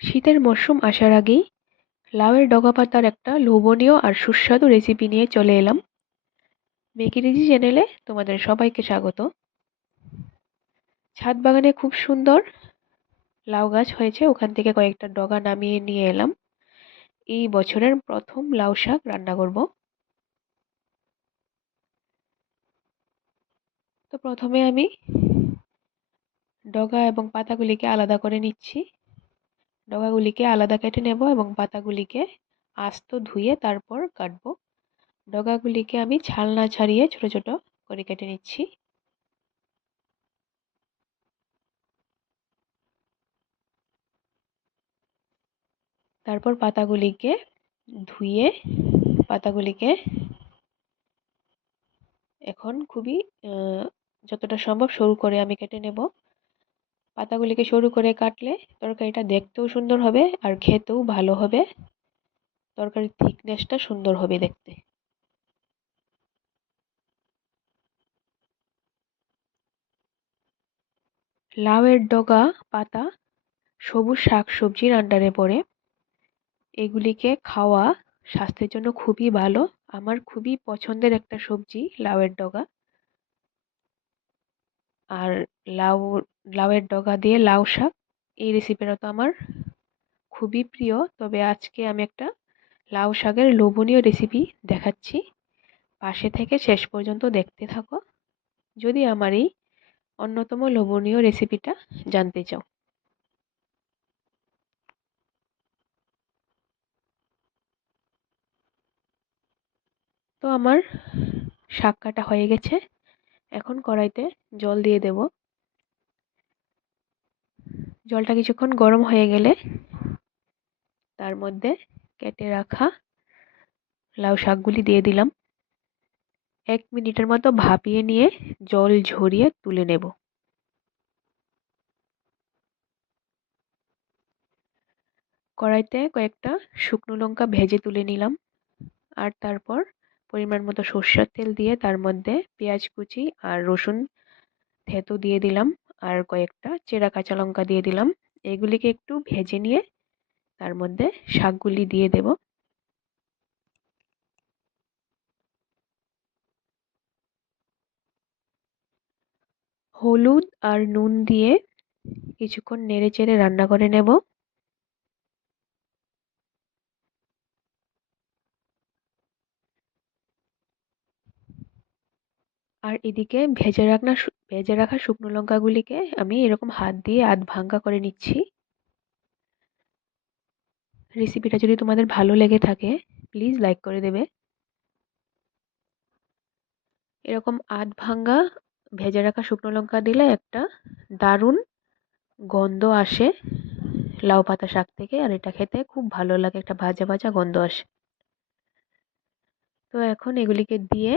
শীতের মরশুম আসার আগেই লাউয়ের ডগা পাতার একটা লোভনীয় আর সুস্বাদু রেসিপি নিয়ে চলে এলাম। মেকিরিজি চ্যানেলে তোমাদের সবাইকে স্বাগত। ছাদ বাগানে খুব সুন্দর লাউ গাছ হয়েছে, ওখান থেকে কয়েকটা ডগা নামিয়ে নিয়ে এলাম। এই বছরের প্রথম লাউ শাক রান্না করব। তো প্রথমে আমি ডগা এবং পাতাগুলিকে আলাদা করে নিচ্ছি। ডগাগুলিকে আলাদা কেটে নেব এবং পাতাগুলিকে আস্ত ধুয়ে তারপর কাটবো। ডগাগুলিকে আমি ছাল না ছাড়িয়ে ছোট ছোট করে কেটে নিচ্ছি। তারপর পাতাগুলিকে ধুয়ে পাতাগুলিকে এখন খুবই যতটা সম্ভব সরু করে আমি কেটে নেব। পাতাগুলিকে সরু করে কাটলে তরকারিটা দেখতেও সুন্দর হবে আর খেতেও ভালো হবে। তরকারির থিকনেসটা সুন্দর হবে দেখতে। লাউয়ের ডগা পাতা সবুজ শাকসবজির আন্ডারে পড়ে। এগুলিকে খাওয়া স্বাস্থ্যের জন্য খুবই ভালো। আমার খুবই পছন্দের একটা সবজি লাউয়ের ডগা। আর লাউ লাউয়ের ডগা দিয়ে লাউ শাক, এই রেসিপিটা তো আমার খুবই প্রিয়। তবে আজকে আমি একটা লাউ শাকের লোভনীয় রেসিপি দেখাচ্ছি। পাশে থেকে শেষ পর্যন্ত দেখতে থাকো যদি আমার এই অন্যতম লোভনীয় রেসিপিটা জানতে চাও। তো আমার শাক কাটা হয়ে গেছে। এখন কড়াইতে জল দিয়ে দেব। জলটা কিছুক্ষণ গরম হয়ে গেলে তার মধ্যে কেটে রাখা লাউ শাকগুলি দিয়ে দিলাম। 1 মিনিটের মতো ভাপিয়ে নিয়ে জল ঝরিয়ে তুলে নেব। কড়াইতে কয়েকটা শুকনো লঙ্কা ভেজে তুলে নিলাম। আর তারপর পরিমাণ মতো সর্ষের তেল দিয়ে তার মধ্যে পেঁয়াজ কুচি আর রসুন থেতো দিয়ে দিলাম। আর কয়েকটা চেরা কাঁচা লঙ্কা দিয়ে দিলাম। এগুলিকে একটু ভেজে নিয়ে তার মধ্যে শাকগুলি দিয়ে দেব। হলুদ আর নুন দিয়ে কিছুক্ষণ নেড়ে চেড়ে রান্না করে নেব। আর এদিকে ভেজে রাখা শুকনো লঙ্কাগুলিকে আমি এরকম হাত দিয়ে আধ ভাঙ্গা করে নিচ্ছি। রেসিপিটা যদি তোমাদের ভালো লেগে থাকে প্লিজ লাইক করে দেবে। এরকম আধ ভাঙ্গা ভেজে রাখা শুকনো লঙ্কা দিলে একটা দারুণ গন্ধ আসে লাউ পাতা শাক থেকে, আর এটা খেতে খুব ভালো লাগে, একটা ভাজা ভাজা গন্ধ আসে। তো এখন এগুলিকে দিয়ে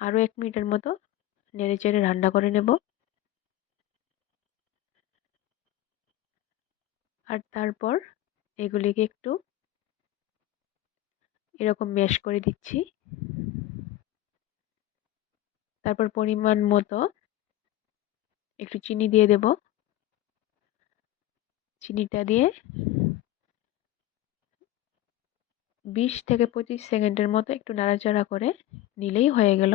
আরো 1 মিনিটের মতো নেড়ে চেড়ে রান্না করে নেব। আর তারপর এগুলিকে একটু এরকম ম্যাশ করে দিচ্ছি। তারপর পরিমাণ মতো একটু চিনি দিয়ে দেব। চিনিটা দিয়ে 20 থেকে 25 সেকেন্ডের মতো একটু নাড়াচাড়া করে নিলেই হয়ে গেল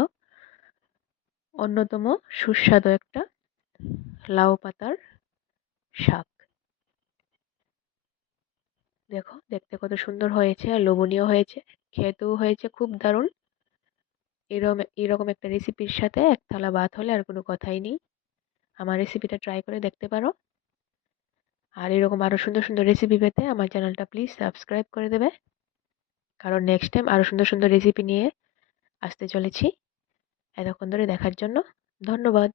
অন্যতম সুস্বাদু একটা লাউ পাতার শাক। দেখো দেখতে কত সুন্দর হয়েছে আর লোভনীয় হয়েছে, খেতেও হয়েছে খুব দারুণ। এরকম একটা রেসিপির সাথে এক থালা ভাত হলে আর কোনো কথাই নেই। আমার রেসিপিটা ট্রাই করে দেখতে পারো। আর এরকম আরো সুন্দর সুন্দর রেসিপি পেতে আমার চ্যানেলটা প্লিজ সাবস্ক্রাইব করে দেবে, কারণ নেক্সট টাইম আরো সুন্দর সুন্দর রেসিপি নিয়ে আসতে চলেছি। এতক্ষণ ধরে দেখার জন্য ধন্যবাদ।